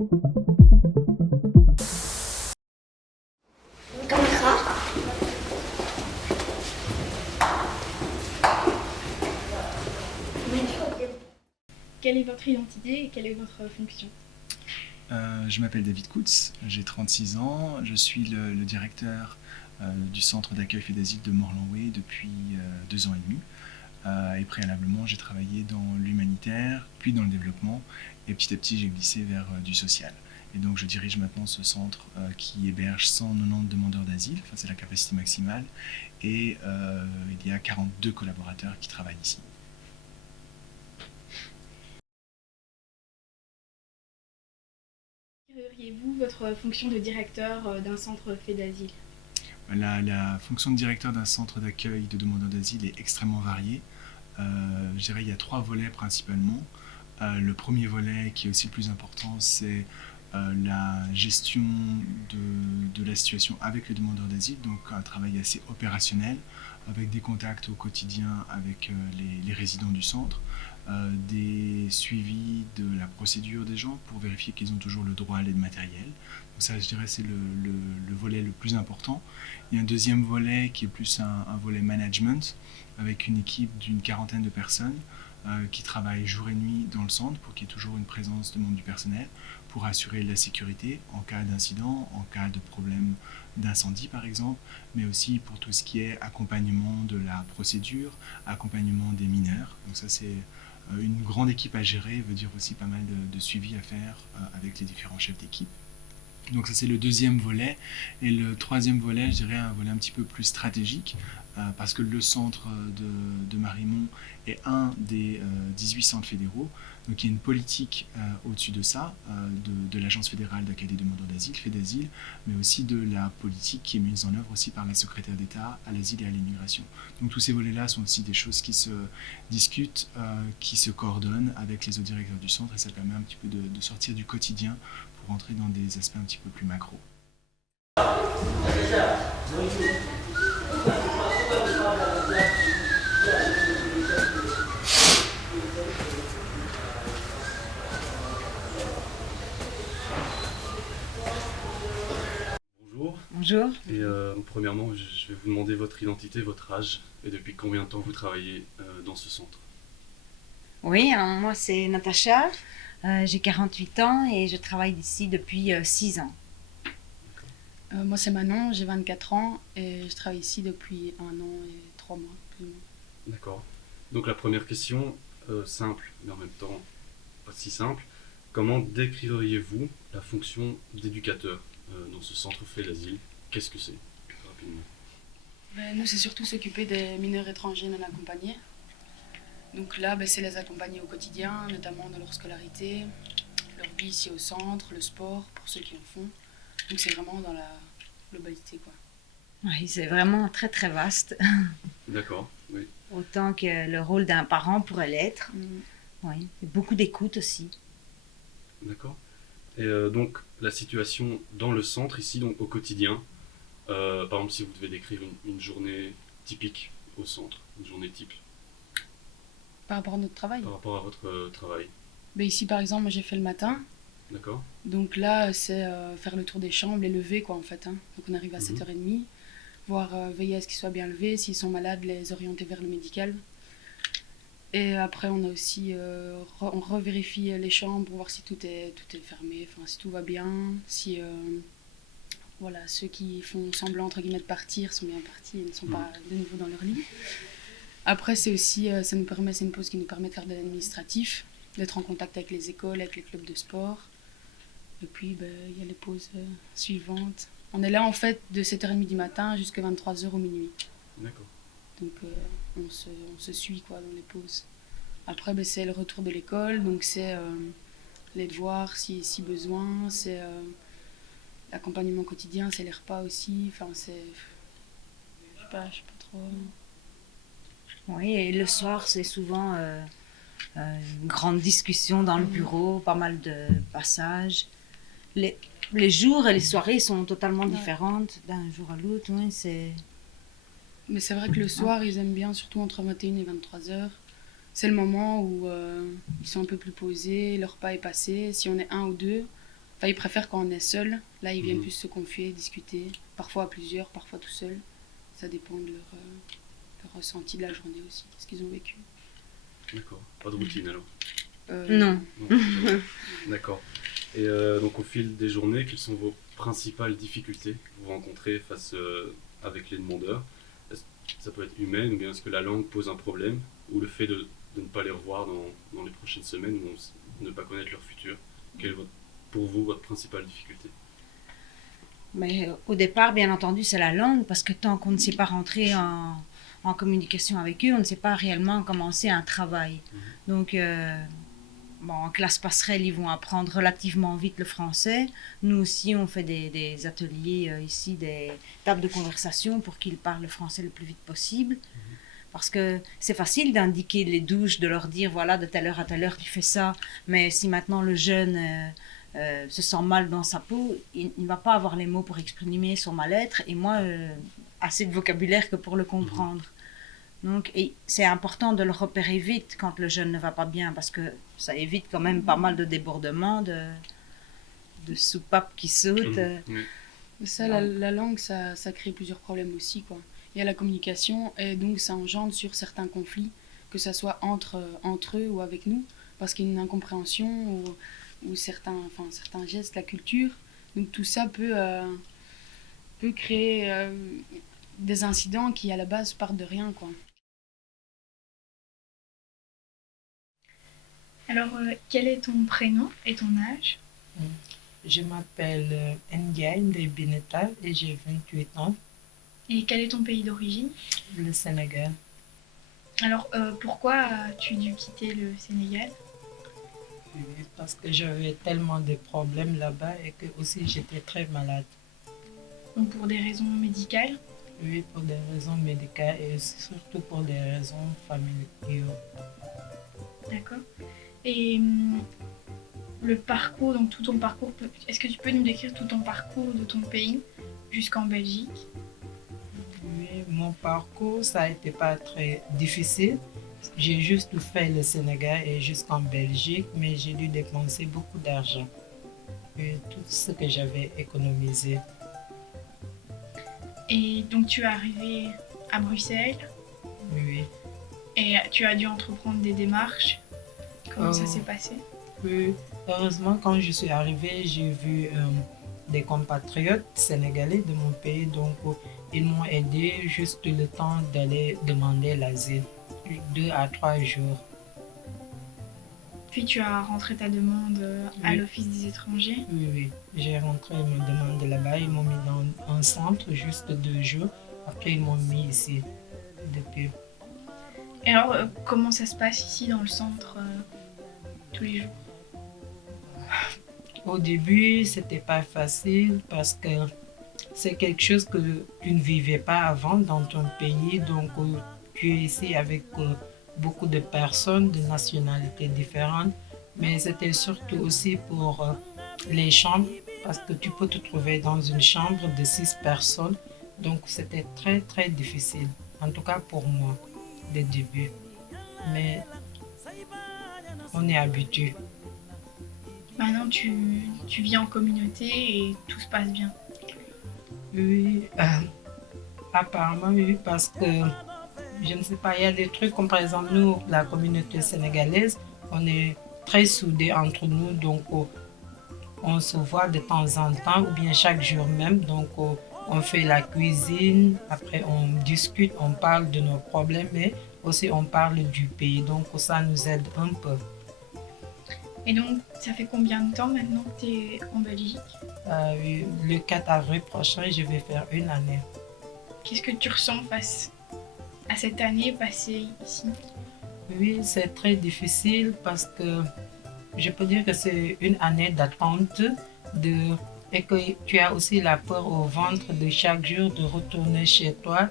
Caméra. Quelle est votre identité et quelle est votre fonction? Je m'appelle David Coutts, j'ai 36 ans, je suis le directeur du centre d'accueil fait d'asile de Morlanway depuis 2 ans et demi. Et préalablement, j'ai travaillé dans l'humanitaire, puis dans le développement, et petit à petit, j'ai glissé vers du social. Et donc, je dirige maintenant ce centre qui héberge 190 demandeurs d'asile, enfin, c'est la capacité maximale, et il y a 42 collaborateurs qui travaillent ici. Décririez-vous votre fonction de directeur d'un centre fait d'asile? La fonction de directeur d'un centre d'accueil de demandeurs d'asile est extrêmement variée. Je dirais qu'il y a 3 volets principalement. Le premier volet, qui est aussi le plus important, c'est la gestion de la situation avec les demandeurs d'asile, donc un travail assez opérationnel, avec des contacts au quotidien avec les résidents du centre, des suivis de la procédure des gens pour vérifier qu'ils ont toujours le droit à l'aide matérielle. Donc ça, je dirais, c'est le volet le plus important. Il y a un deuxième volet qui est plus un volet management, avec une équipe d'une 40aine de personnes qui travaillent jour et nuit dans le centre pour qu'il y ait toujours une présence de membres du personnel pour assurer la sécurité en cas d'incident, en cas de problème d'incendie par exemple, mais aussi pour tout ce qui est accompagnement de la procédure, accompagnement des mineurs. Donc ça, c'est une grande équipe à gérer, veut dire aussi pas mal de suivi à faire avec les différents chefs d'équipe. Donc ça, c'est le deuxième volet. Et le troisième volet, je dirais un volet un petit peu plus stratégique, parce que le centre de Marimont est un des 18 centres fédéraux. Donc il y a une politique au-dessus de ça, de l'Agence fédérale d'accueil des demandeurs d'asile, FEDASIL, mais aussi de la politique qui est mise en œuvre aussi par la secrétaire d'État à l'asile et à l'immigration. Donc tous ces volets-là sont aussi des choses qui se discutent, qui se coordonnent avec les autres directeurs du centre, et ça permet un petit peu de sortir du quotidien pour entrer dans des aspects un petit peu plus macro. Bonjour. Bonjour. Et premièrement, je vais vous demander votre identité, votre âge et depuis combien de temps vous travaillez dans ce centre. Oui, alors moi c'est Natacha, j'ai 48 ans et je travaille ici depuis 6 ans. Moi c'est Manon, j'ai 24 ans et je travaille ici depuis 1 an et 3 mois. Plus ou moins. D'accord. Donc la première question, simple, mais en même temps pas si simple. Comment décririez-vous la fonction d'éducateur dans ce centre fait d'asile? Qu'est-ce que c'est? Rapidement. Nous c'est surtout s'occuper des mineurs étrangers non accompagnés. Donc là c'est les accompagner au quotidien, notamment dans leur scolarité, leur vie ici au centre, le sport pour ceux qui en font. Donc c'est vraiment dans la globalité quoi. Oui, c'est vraiment très très vaste, D'accord, oui. autant que le rôle d'un parent pourrait l'être. Oui, et beaucoup d'écoute aussi. D'accord. Et donc la situation dans le centre ici, donc au quotidien, par exemple si vous devez décrire une journée typique au centre, une journée type, Par rapport à notre travail. par rapport à votre travail. Ici par exemple moi j'ai fait le matin. D'accord. Donc là, c'est faire le tour des chambres, les lever quoi en fait. Donc on arrive à 7h30, voir veiller à ce qu'ils soient bien levés, s'ils sont malades, les orienter vers le médical. Et après on a aussi, on revérifie les chambres pour voir si tout est fermé, enfin si tout va bien, si voilà, ceux qui font semblant entre guillemets de partir sont bien partis et ne sont pas de nouveau dans leur lit. Après c'est aussi, c'est une pause qui nous permet de faire de l'administratif, d'être en contact avec les écoles, avec les clubs de sport. Et puis, il y a les pauses suivantes. On est là, en fait, de 7h30 du matin jusqu'à 23h au minuit. D'accord. Donc, on se suit, quoi, dans les pauses. Après, c'est le retour de l'école. Donc, c'est les devoirs, si besoin. C'est l'accompagnement quotidien. C'est les repas aussi. Enfin, c'est... Je sais pas trop... Oui, et le soir, c'est souvent une grande discussion dans le bureau, pas mal de passages. Les jours et les soirées sont totalement différentes d'un jour à l'autre. Oui, Mais c'est vrai que le soir, ils aiment bien, surtout entre 21 et 23h. C'est le moment où ils sont un peu plus posés, leur repas est passé. Si on est un ou deux, Enfin, ils préfèrent quand on est seul. Là, ils viennent Mhm. plus se confier, discuter. Parfois à plusieurs, parfois tout seul. Ça dépend de leur ressenti de la journée aussi, ce qu'ils ont vécu. D'accord. Pas de routine alors. Non. Non. D'accord. Et donc au fil des journées, quelles sont vos principales difficultés que vous rencontrez face avec les demandeurs? Ça peut être humaine ou bien est-ce que la langue pose un problème ou le fait de ne pas les revoir dans les prochaines semaines ou ne pas connaître leur futur? Quelle est pour vous votre principale difficulté? Mais au départ, bien entendu, c'est la langue, parce que tant qu'on ne sait pas rentrer en communication avec eux, on ne sait pas réellement commencer un travail. Donc, bon, en classe passerelle, ils vont apprendre relativement vite le français. Nous aussi, on fait des ateliers ici, des tables de conversation pour qu'ils parlent le français le plus vite possible. Parce que c'est facile d'indiquer les douches, de leur dire, voilà, de telle heure à telle heure, tu fais ça. Mais si maintenant le jeune se sent mal dans sa peau, il ne va pas avoir les mots pour exprimer son mal-être. Et moi, assez de vocabulaire que pour le comprendre. Donc, et c'est important de le repérer vite quand le jeune ne va pas bien, parce que ça évite quand même pas mal de débordements, de soupapes qui sautent. Oui. Ça, la langue, ça crée plusieurs problèmes aussi, quoi. Il y a la communication et donc ça engendre sur certains conflits, que ce soit entre eux ou avec nous, parce qu'il y a une incompréhension ou certains gestes, la culture. Donc tout ça peut créer des incidents qui à la base partent de rien, quoi. Alors, quel est ton prénom et ton âge? Je m'appelle Ndiaye Ndeye Bineta et j'ai 28 ans, Et quel est ton pays d'origine? le Sénégal. Alors, pourquoi as-tu dû quitter le Sénégal? Oui, parce que j'avais tellement de problèmes là-bas et que aussi j'étais très malade. Donc, pour des raisons médicales? Oui, pour des raisons médicales et surtout pour des raisons familiales. D'accord. Et le parcours, donc tout ton parcours, est-ce que tu peux nous décrire tout ton parcours de ton pays jusqu'en Belgique? Oui, mon parcours, ça n'a été pas très difficile. J'ai juste fait le Sénégal et jusqu'en Belgique, mais j'ai dû dépenser beaucoup d'argent. Et tout ce que j'avais économisé. Et donc tu es arrivé à Bruxelles Oui. et tu as dû entreprendre des démarches. Comment ça Oh. s'est passé? Oui, heureusement, quand je suis arrivée, j'ai vu des compatriotes sénégalais de mon pays, donc ils m'ont aidé juste le temps d'aller demander l'asile, 2 à 3 jours. Puis tu as rentré ta demande à Oui. l'Office des étrangers. Oui, oui, j'ai rentré ma demande là-bas, ils m'ont mis dans un centre juste 2 jours, après ils m'ont mis ici depuis. Et alors, comment ça se passe ici dans le centre tous les jours? Au début, c'était pas facile parce que c'est quelque chose que tu ne vivais pas avant dans ton pays. Donc, tu es ici avec beaucoup de personnes de nationalités différentes. Mais c'était surtout aussi pour les chambres parce que tu peux te trouver dans une chambre de 6 personnes. Donc, c'était très, très difficile. En tout cas pour moi, dès le début. Mais on est habitué. Maintenant, tu vis en communauté et tout se passe bien. Oui, apparemment oui, parce que je ne sais pas, il y a des trucs comme par exemple nous, la communauté sénégalaise, on est très soudés entre nous, donc on se voit de temps en temps ou bien chaque jour même, donc on fait la cuisine, après on discute, on parle de nos problèmes, mais aussi on parle du pays, donc ça nous aide un peu. Et donc, ça fait combien de temps maintenant que tu es en Belgique? Oui, le 4 avril prochain, je vais faire 1 année. Qu'est-ce que tu ressens face à cette année passée ici? Oui, c'est très difficile parce que je peux dire que c'est une année d'attente et que tu as aussi la peur au ventre de chaque jour de retourner chez toi.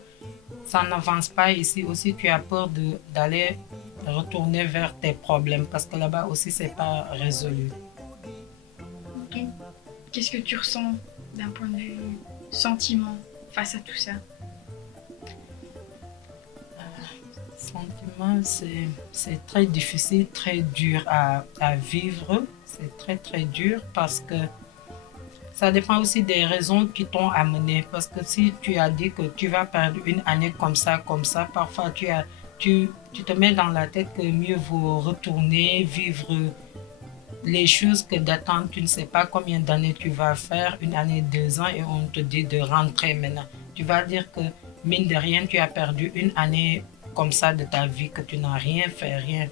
Ça n'avance pas ici aussi, tu as peur d'aller retourner vers tes problèmes parce que là-bas aussi, c'est pas résolu. Donc, qu'est-ce que tu ressens d'un point de vue sentiment face à tout ça? Sentiment, c'est très difficile, très dur à vivre. C'est très, très dur parce que ça dépend aussi des raisons qui t'ont amené. Parce que si tu as dit que tu vas perdre une année comme ça, parfois tu te mets dans la tête que mieux vaut retourner, vivre les choses que d'attendre. Tu ne sais pas combien d'années tu vas faire, une année, 2 ans, et on te dit de rentrer maintenant. Tu vas dire que, mine de rien, tu as perdu une année comme ça de ta vie, que tu n'as rien fait, rien.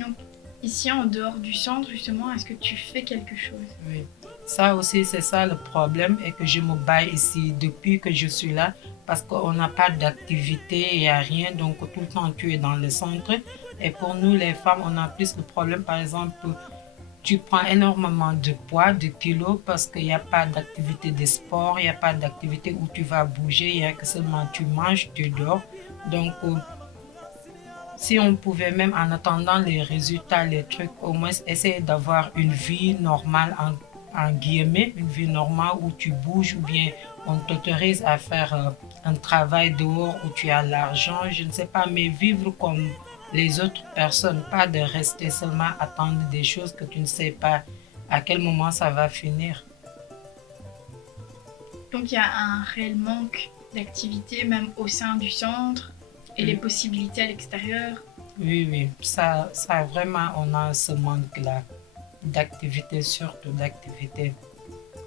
Donc, ici, en dehors du centre, justement, est-ce que tu fais quelque chose? Oui. Ça aussi, c'est ça le problème, et que je me bats ici depuis que je suis là, parce qu'on n'a pas d'activité, il n'y a rien, donc tout le temps tu es dans le centre. Et pour nous, les femmes, on a plus de problèmes. Par exemple, tu prends énormément de poids, de kilos, parce qu'il n'y a pas d'activité de sport, il n'y a pas d'activité où tu vas bouger, il n'y a que seulement tu manges, tu dors. Donc, si on pouvait même, en attendant les résultats, les trucs, au moins essayer d'avoir une vie normale, en guillemets, une vie normale où tu bouges, ou bien on t'autorise à faire un travail dehors où tu as l'argent, je ne sais pas, mais vivre comme les autres personnes, pas de rester seulement attendre des choses que tu ne sais pas à quel moment ça va finir. Donc, il y a un réel manque d'activité, même au sein du centre, et les possibilités à l'extérieur. Oui, oui, ça vraiment, on a ce manque-là d'activité, surtout d'activité.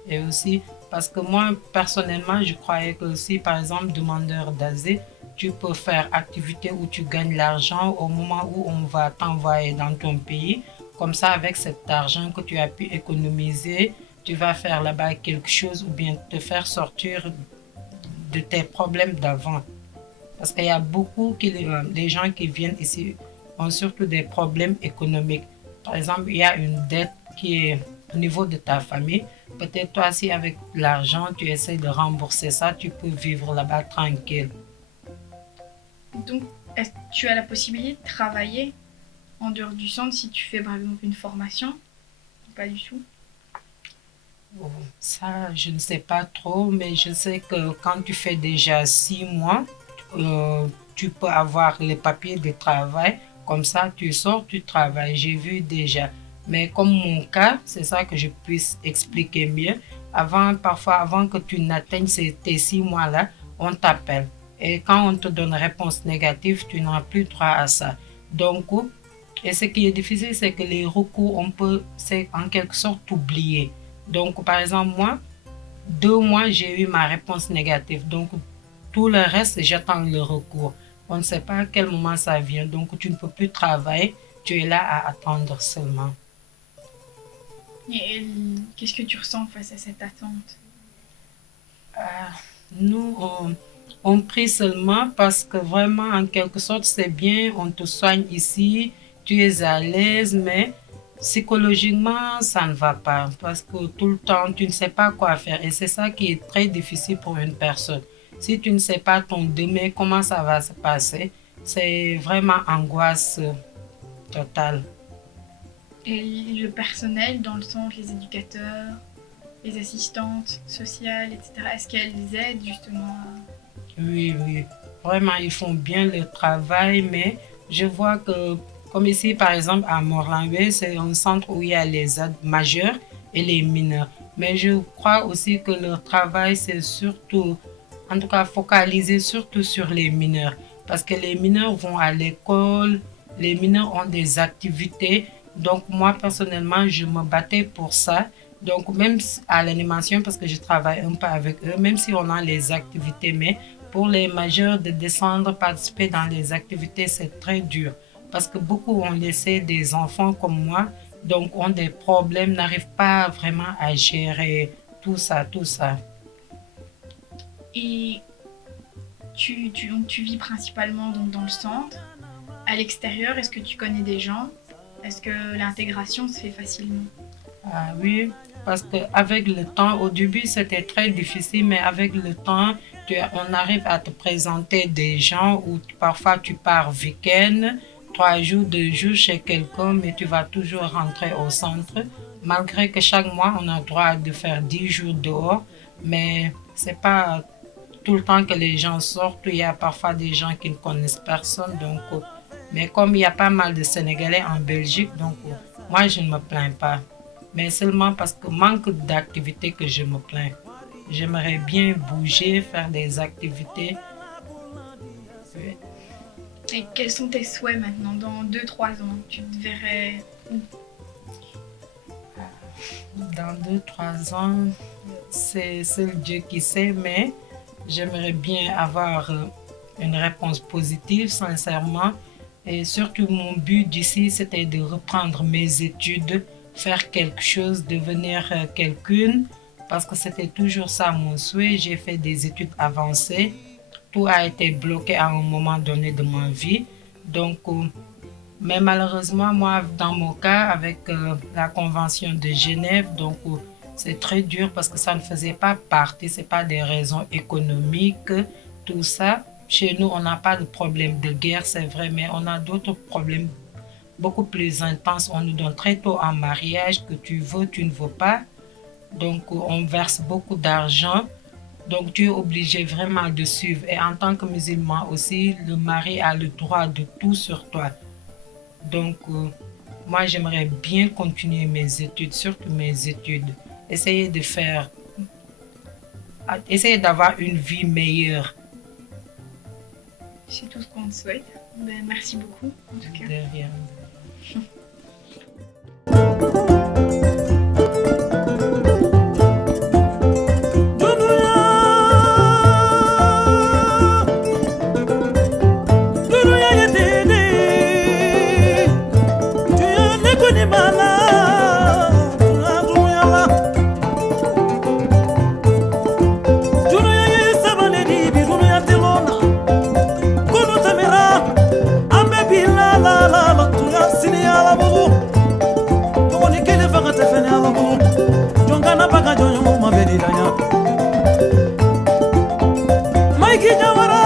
Et aussi, parce que moi, personnellement, je croyais que si, par exemple, demandeur d'asile, tu peux faire activité où tu gagnes l'argent au moment où on va t'envoyer dans ton pays. Comme ça, avec cet argent que tu as pu économiser, tu vas faire là-bas quelque chose ou bien te faire sortir de tes problèmes d'avant. Parce qu'il y a beaucoup des gens qui viennent ici ont surtout des problèmes économiques. Par exemple, il y a une dette qui est au niveau de ta famille. Peut-être toi, si avec l'argent, tu essaies de rembourser ça, tu peux vivre là-bas tranquille. Donc, est-ce que tu as la possibilité de travailler en dehors du centre si tu fais par exemple une formation? Pas du tout. Ça, je ne sais pas trop, mais je sais que quand tu fais déjà 6 mois, tu peux avoir les papiers de travail. Comme ça, tu sors, tu travailles. J'ai vu déjà. Mais comme mon cas, c'est ça que je puisse expliquer mieux. Parfois, avant que tu n'atteignes tes 6 mois-là, on t'appelle. Et quand on te donne réponse négative, tu n'as plus droit à ça. Donc, et ce qui est difficile, c'est que les recours, c'est en quelque sorte oublié. Donc, par exemple, moi, 2 mois, j'ai eu ma réponse négative. Donc, tout le reste, j'attends le recours. On ne sait pas à quel moment ça vient. Donc, tu ne peux plus travailler. Tu es là à attendre seulement. Et qu'est-ce que tu ressens face à cette attente? Nous, on prie seulement parce que vraiment, en quelque sorte, c'est bien. On te soigne ici. Tu es à l'aise, mais psychologiquement, ça ne va pas. Parce que tout le temps, tu ne sais pas quoi faire. Et c'est ça qui est très difficile pour une personne. Si tu ne sais pas ton demain, comment ça va se passer, c'est vraiment angoisse totale. Et le personnel dans le centre, les éducateurs, les assistantes sociales, etc., est-ce qu'elles aident justement Oui, oui. Vraiment, ils font bien le travail, mais je vois que, comme ici, par exemple, à Morlangue, c'est un centre où il y a les majeurs et les mineurs. Mais je crois aussi que leur travail, c'est surtout, en tout cas, focalisé surtout sur les mineurs. Parce que les mineurs vont à l'école, les mineurs ont des activités. Donc, moi, personnellement, je me battais pour ça. Donc, même à l'animation, parce que je travaille un peu avec eux, même si on a les activités, mais pour les majeurs de descendre, participer dans les activités, c'est très dur. Parce que beaucoup ont laissé des enfants comme moi, donc ont des problèmes, n'arrivent pas vraiment à gérer tout ça, tout ça. Et donc, tu vis principalement donc, dans le centre. À l'extérieur, est-ce que tu connais des gens? Est-ce que l'intégration se fait facilement? Ah oui, parce qu'avec le temps, au début c'était très difficile, mais avec le temps, on arrive à te présenter des gens où parfois tu pars week-end, 3 jours, 2 jours chez quelqu'un, mais tu vas toujours rentrer au centre. Malgré que chaque mois on a droit de faire 10 jours dehors, mais c'est pas tout le temps que les gens sortent. Il y a parfois des gens qui ne connaissent personne, donc. Mais comme il y a pas mal de Sénégalais en Belgique, donc moi je ne me plains pas. mais seulement parce que manque d'activité que je me plains. J'aimerais bien bouger, faire des activités. Oui. Et quels sont tes souhaits maintenant, dans 2-3 ans? Tu te verrais où? Dans 2-3 ans, c'est seul Dieu qui sait, mais j'aimerais bien avoir une réponse positive, sincèrement. Et surtout, mon but d'ici, c'était de reprendre mes études, faire quelque chose, devenir quelqu'une, parce que c'était toujours ça mon souhait. J'ai fait des études avancées. Tout a été bloqué à un moment donné de ma vie. Donc, mais malheureusement, moi, dans mon cas, avec la Convention de Genève, donc c'est très dur parce que ça ne faisait pas partie, ce n'est pas des raisons économiques, tout ça. Chez nous, on n'a pas de problème de guerre, c'est vrai, mais on a d'autres problèmes beaucoup plus intenses. On nous donne très tôt en mariage que tu veux, tu ne veux pas. Donc, on verse beaucoup d'argent. Donc, tu es obligé vraiment de suivre. Et en tant que musulman aussi, le mari a le droit de tout sur toi. Donc, moi, j'aimerais bien continuer mes études, surtout mes études. Essayer d'avoir une vie meilleure. C'est tout ce qu'on te souhaite. Ben, merci beaucoup, en tout cas. De rien. Mikey Jawara